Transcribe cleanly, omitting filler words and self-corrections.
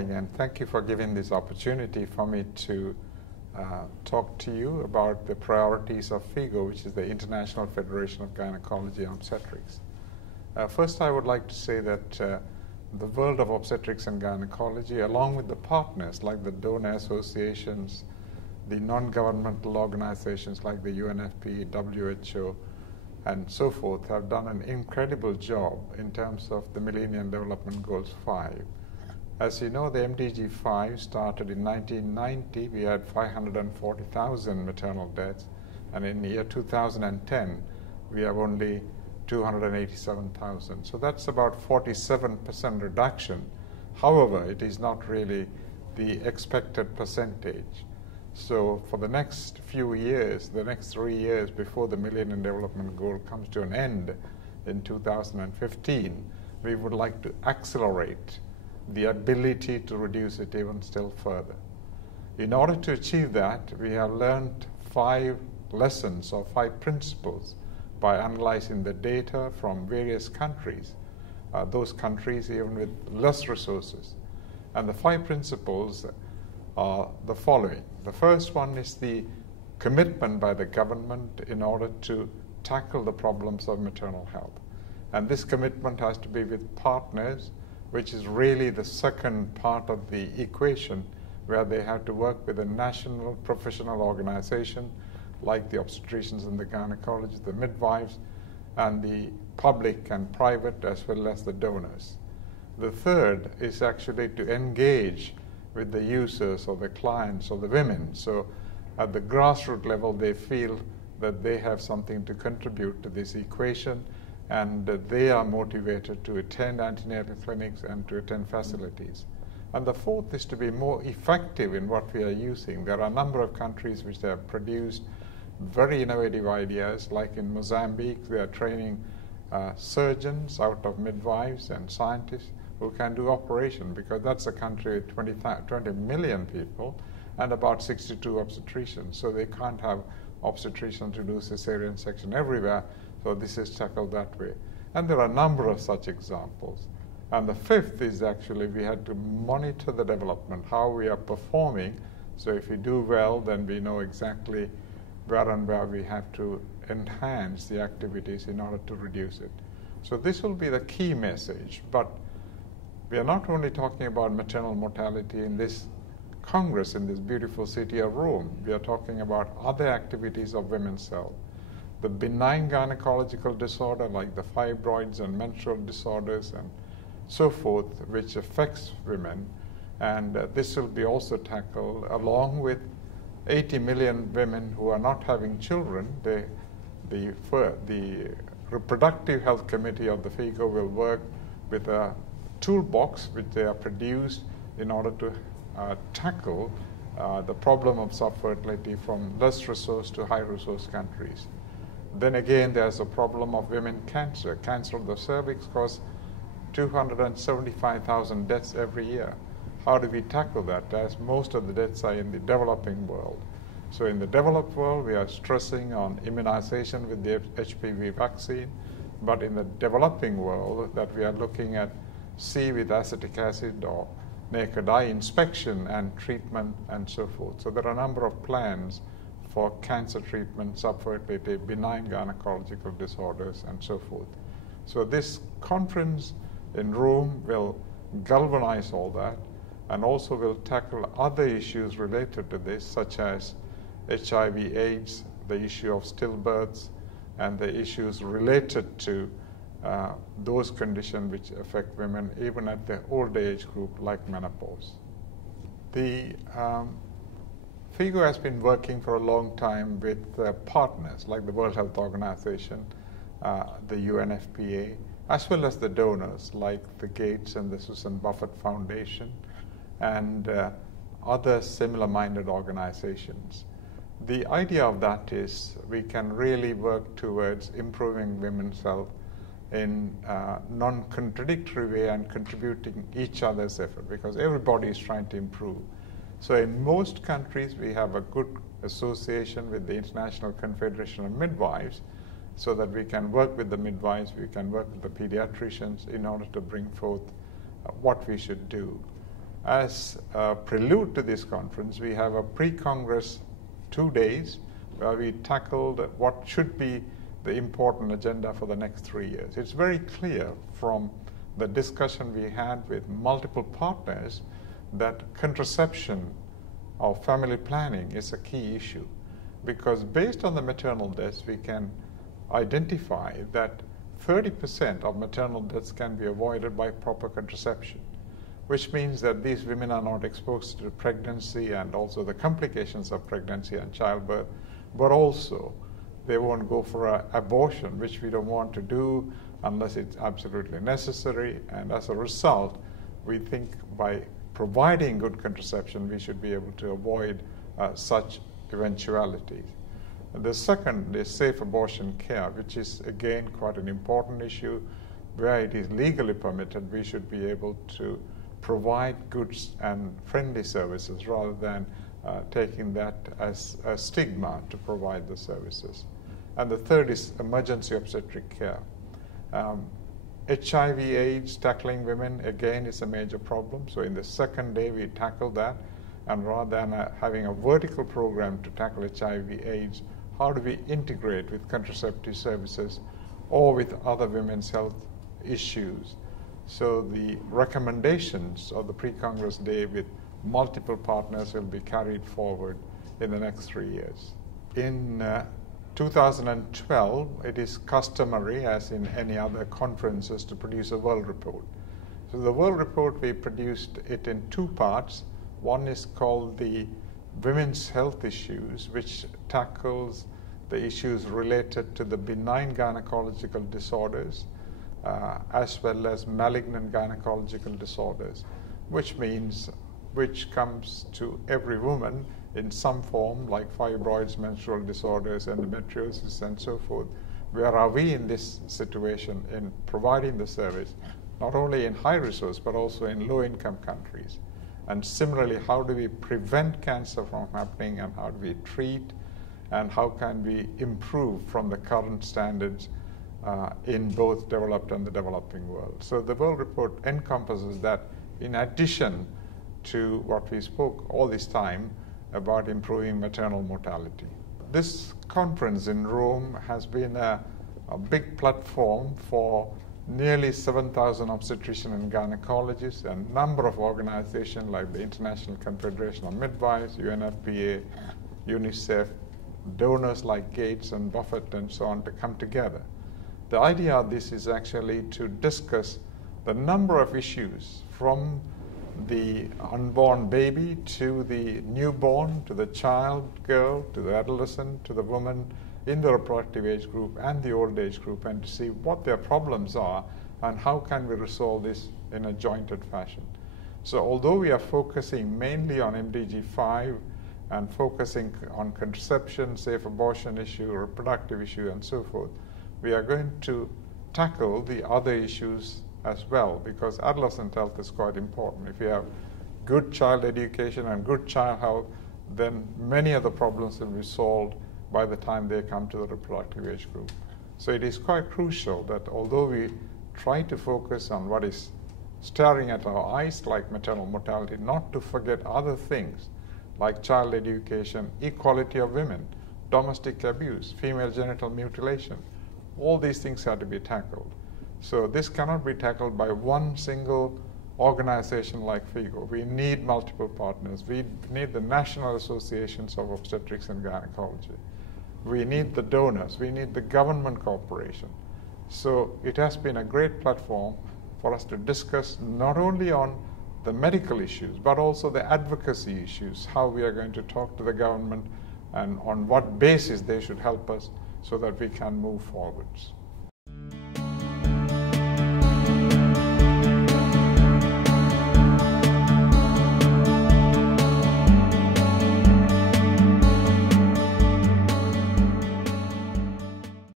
morning, and thank you for giving this opportunity for me to talk to you about the priorities of FIGO, which is the International Federation of Gynecology and Obstetrics. First, I would like to say that the world of obstetrics and gynecology, along with the partners like the donor associations, the non-governmental organizations like the UNFP, WHO, and so forth, have done an incredible job in terms of the Millennium Development Goals 5. As you know, the MDG 5 started in 1990. We had 540,000 maternal deaths, and in the year 2010, we have only 287,000. So that's about 47% reduction. However, it is not really the expected percentage. So for the next few years, the next 3 years before the Millennium Development Goal comes to an end in 2015, we would like to accelerate the ability to reduce it even still further. In order to achieve that, we have learned 5 lessons or 5 principles by analyzing the data from various countries, those countries even with less resources. And the 5 principles are the following. The first one is the commitment by the government in order to tackle the problems of maternal health. And this commitment has to be with partners, which is really the second part of the equation, where they have to work with a national professional organization like the obstetricians and the gynecologists, the midwives, and the public and private, as well as the donors. The third is actually to engage with the users or the clients or the women. So at the grassroots level, they feel that they have something to contribute to this equation, and they are motivated to attend antenatal clinics and to attend facilities. And the fourth is to be more effective in what we are using. There are a number of countries which have produced very innovative ideas, like in Mozambique, they are training surgeons out of midwives and scientists who can do operation, because that's a country with 20 million people and about 62 obstetricians. So they can't have obstetricians to do cesarean section everywhere. So this is tackled that way. And there are a number of such examples. And the fifth is actually we had to monitor the development, how we are performing. So if we do well, then we know exactly where and where we have to enhance the activities in order to reduce it. So this will be the key message. But we are not only talking about maternal mortality in this Congress, in this beautiful city of Rome. We are talking about other activities of women's health. The benign gynecological disorder like the fibroids and menstrual disorders and so forth, which affects women. And this will be also tackled along with 80 million women who are not having children. The Reproductive Health Committee of the FIGO will work with a toolbox which they have produced in order to tackle the problem of subfertility from less resource to high resource countries. Then again, there's a problem of women cancer. Cancer of the cervix causes 275,000 deaths every year. How do we tackle that, as most of the deaths are in the developing world? So in the developed world, we are stressing on immunization with the HPV vaccine, but in the developing world, that we are looking at C with acetic acid or naked eye inspection and treatment and so forth. So there are a number of plans for cancer treatment, subfertility, benign gynecological disorders, and so forth. So this conference in Rome will galvanize all that, and also will tackle other issues related to this, such as HIV/AIDS, the issue of stillbirths, and the issues related to those conditions which affect women even at the old age group, like menopause. The FIGO has been working for a long time with partners like the World Health Organization, the UNFPA, as well as the donors like the Gates and the Susan Buffett Foundation and other similar-minded organizations. The idea of that is we can really work towards improving women's health in a non-contradictory way and contributing each other's effort, because everybody is trying to improve. So in most countries, we have a good association with the International Confederation of Midwives, so that we can work with the midwives, we can work with the pediatricians in order to bring forth what we should do. As a prelude to this conference, we have a pre-congress 2 days where we tackled what should be the important agenda for the next 3 years. It's very clear from the discussion we had with multiple partners that contraception or family planning is a key issue, because based on the maternal deaths, we can identify that 30% of maternal deaths can be avoided by proper contraception, which means that these women are not exposed to pregnancy and also the complications of pregnancy and childbirth, but also they won't go for an abortion, which we don't want to do unless it's absolutely necessary. And as a result, we think by providing good contraception, we should be able to avoid such eventualities. And the second is safe abortion care, which is again quite an important issue. Where it is legally permitted, we should be able to provide good and friendly services rather than taking that as a stigma to provide the services. And the third is emergency obstetric care. HIV/AIDS, tackling women, again, is a major problem. So in the second day, we tackle that. And rather than having a vertical program to tackle HIV/AIDS, how do we integrate with contraceptive services or with other women's health issues? So the recommendations of the pre-Congress day with multiple partners will be carried forward in the next 3 years. In 2012, it is customary, as in any other conferences, to produce a world report. So the world report, we produced it in 2 parts. One is called the Women's Health Issues, which tackles the issues related to the benign gynecological disorders as well as malignant gynecological disorders, which comes to every woman in some form, like fibroids, menstrual disorders, endometriosis, and so forth. Where are we in this situation in providing the service, not only in high resource, but also in low-income countries? And similarly, how do we prevent cancer from happening, and how do we treat, and how can we improve from the current standards in both developed and the developing world? So the world report encompasses that, in addition to what we spoke all this time about improving maternal mortality. This conference in Rome has been a big platform for nearly 7,000 obstetricians and gynecologists, and a number of organizations like the International Confederation of Midwives, UNFPA, UNICEF, donors like Gates and Buffett and so on to come together. The idea of this is actually to discuss the number of issues, from the unborn baby to the newborn, to the child, girl, to the adolescent, to the woman in the reproductive age group and the old age group, and to see what their problems are and how can we resolve this in a jointed fashion. So although we are focusing mainly on MDG 5 and focusing on contraception, safe abortion issue, reproductive issue, and so forth, we are going to tackle the other issues as well, because adolescent health is quite important. If you have good child education and good child health, then many of the problems will be solved by the time they come to the reproductive age group. So it is quite crucial that although we try to focus on what is staring at our eyes, like maternal mortality, not to forget other things like child education, equality of women, domestic abuse, female genital mutilation. All these things have to be tackled. So this cannot be tackled by one single organization like FIGO. We need multiple partners. We need the national associations of obstetrics and gynecology. We need the donors. We need the government cooperation. So it has been a great platform for us to discuss not only on the medical issues, but also the advocacy issues, how we are going to talk to the government and on what basis they should help us so that we can move forwards.